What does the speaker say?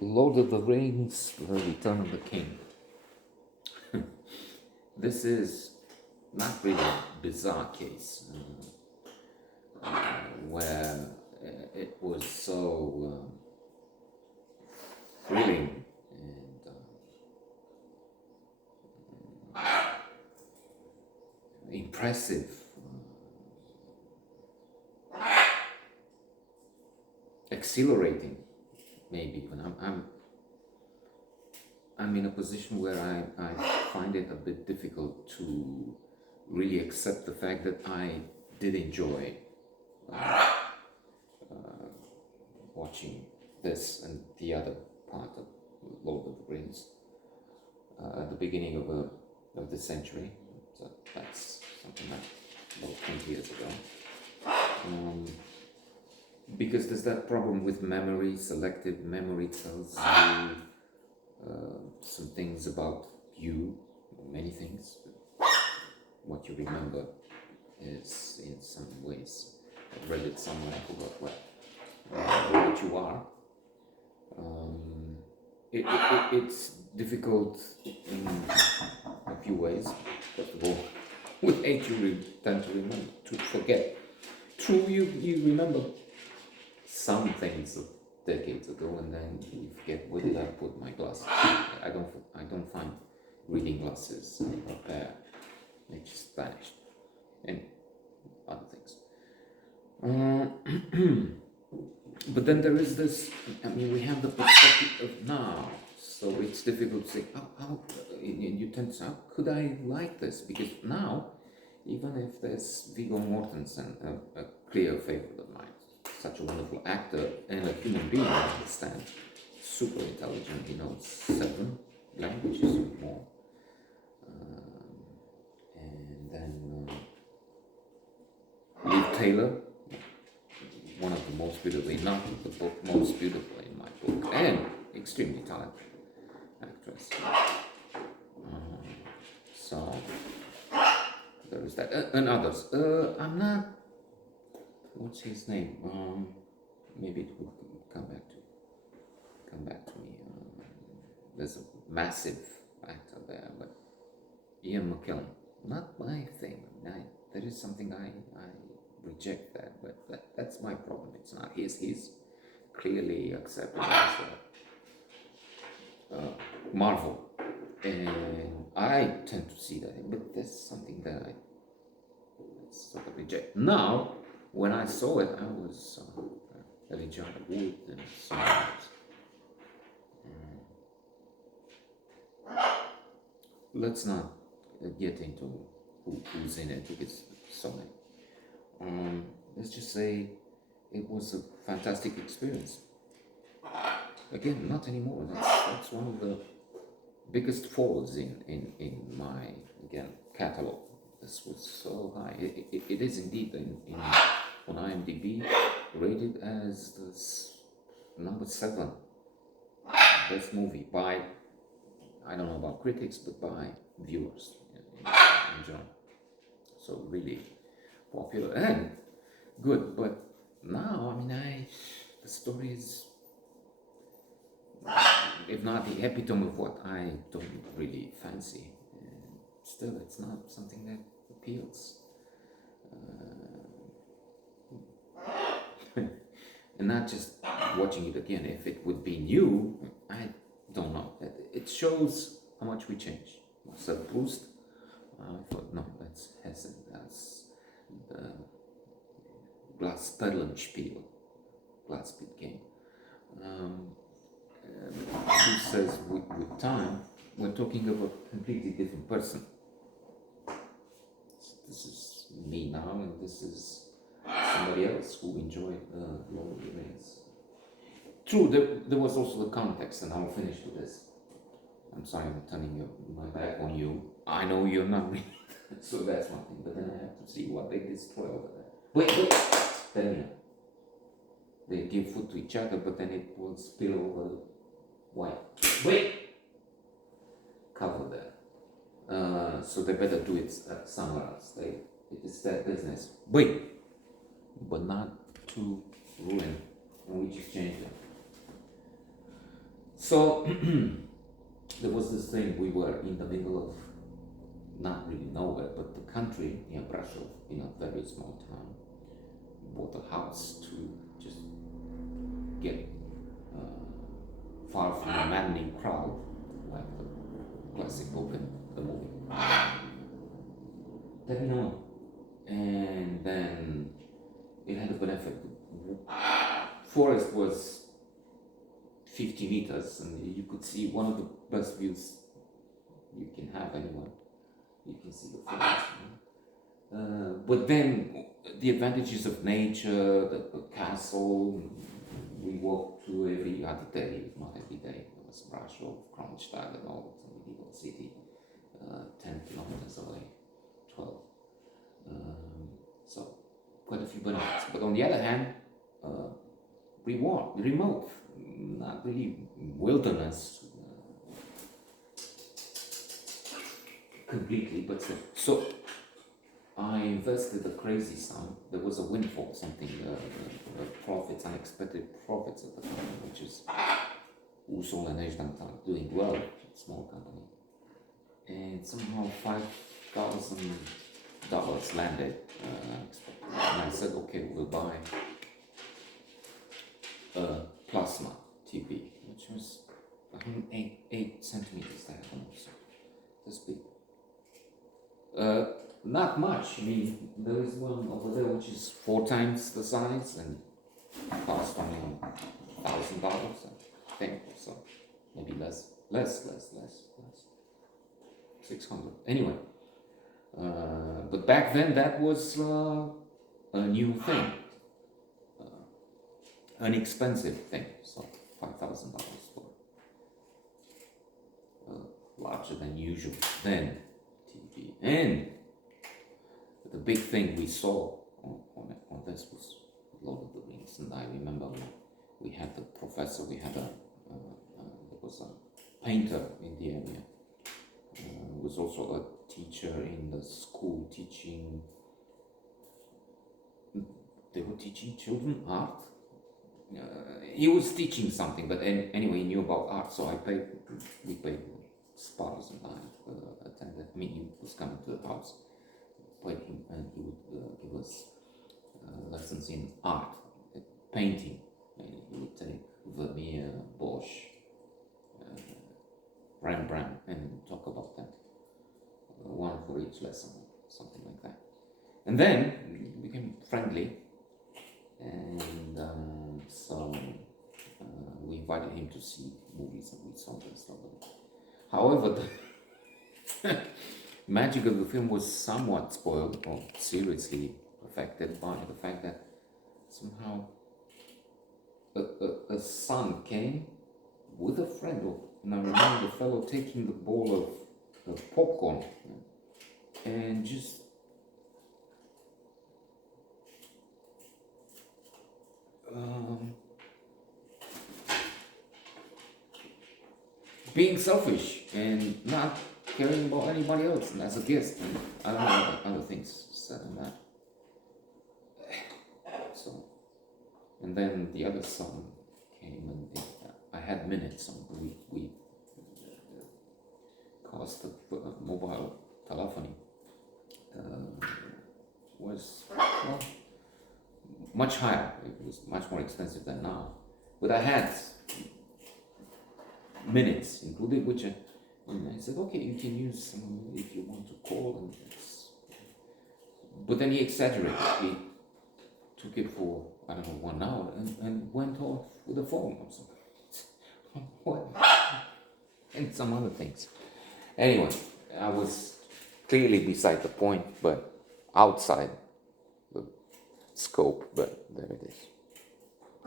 Lord of the Rings, The Return of the King. This is not really a bizarre case where it was so thrilling and impressive, exhilarating, maybe. When I'm in a position where I find it a bit difficult to really accept the fact that I did enjoy watching this and the other part of Lord of the Rings at the beginning of the century. So that's something like about 20 years ago. Because there's that problem with memory. Selective memory tells you some things about you, many things. What you remember is in some ways, I read it somewhere, I forgot what you are. It's difficult in a few ways. First of all, with age you tend to remember, to forget. True, you remember some things of decades ago, and then you forget, where did I put my glasses? I don't find reading glasses a pair. They just vanished, and other things. But then there is this. I mean, we have the perspective of now, so it's difficult to say how you tend to say, how could I like this? Because now, even if there's Viggo Mortensen, a clear favorite of mine, such a wonderful actor and a human being, I understand, super intelligent, he knows 7 languages or more. And then Liv Taylor, one of the most beautiful, not the book most beautiful in my book, and extremely talented actress. So there is that, and others. I'm not. What's his name? Maybe it will come back to me. There's a massive actor there, but Ian McKellen, not my thing. There is something I reject that, but that's my problem. It's not his. He's clearly accepted as Marvel, and I tend to see that, but there's something that I sort of reject. Now, when I saw it, I was Elijah Wood and some others. Let's not get into who's in it, because so many. Let's just say it was a fantastic experience. Again, not anymore. That's one of the biggest falls in my, again, catalog. This was so high. It is indeed on IMDb rated as the number 7 best movie by, I don't know about critics, but by viewers in general. So really popular and good. But now, I mean, the story is, if not the epitome of what I don't really fancy, still it's not something that appeals. And not just watching it again. If it would be new, I don't know. It shows how much we change. Marcel Proust, I thought, no, that's Hessen. That's the Glass-Perlenspiel, Glass-Spit game. Who says with time, we're talking of a completely different person. This is me now, and this is somebody else who enjoyed Lord of the Rings. True, there was also the context, and I'll finish with this. I'm sorry, I'm turning my back on you. I know you're not reading, so that's one thing. But then I have to see what they destroy over there. Wait, then they give food to each other, but then it will spill over. Why? Wait! Cover there. So they better do it somewhere else. It is their business. Wait! But not to ruin, and we just change them. So there was this thing. We were in the middle of not really nowhere, but the country near Brasov, in a very small town. Bought a house to just get far from the maddening crowd, like the classic book and the movie. Let me know. And then it had a benefit. Forest was 50 meters, and you could see one of the best views you can have anywhere. You can see the forest. But then the advantages of nature, the castle, we walked to every other day, not every day. It was Brasov, Kronstadt, and all the medieval city, 10 kilometers away, 12. So quite a few benefits. But on the other hand, remote, not really wilderness completely, but so I invested a crazy sum. There was a windfall, something, profits, unexpected profits at the time, which is Ursula and Ejdantal doing well, small company. And somehow $5,000 landed. And I said, okay, we'll buy a plasma TV, which was 8 centimeters diagonal, so this big. Not much. I mean, there is one over there which is 4 times the size and cost only $1,000, I think, or so. Maybe less. 600. Anyway, but back then that was a new thing, an expensive thing. So $5,000 for larger than usual then TV. And the big thing we saw on this was Lord of the Rings, and I remember we had the professor, we had there was a painter in the area, was also a teacher in the school teaching. They were teaching children art. He was teaching something, but anyway, he knew about art, so we paid Spars and I attended. I mean, he was coming to the house, played him, and he would give us lessons in art, painting. And he would take Vermeer, Bosch, Rembrandt, and talk about that. One for each lesson, something like that. And then we became friendly, and so we invited him to see movies, and we saw the stuff. However, the magic of the film was somewhat spoiled, or seriously affected by the fact that somehow a son came with a friend, and I remember the fellow taking the bowl of popcorn and just being selfish and not caring about anybody else, and as a guest, and I don't know what other things said on that. So, and then the other son came, and I had minutes on. We cost of mobile telephony was much higher. It was much more expensive than now, but I had minutes included, which and I said, okay, you can use some if you want to call, and but then he exaggerated. He took it for, I don't know, 1 hour and went off with the phone or something. What? And some other things. Anyway, I was clearly beside the point, but outside the scope, but there it is.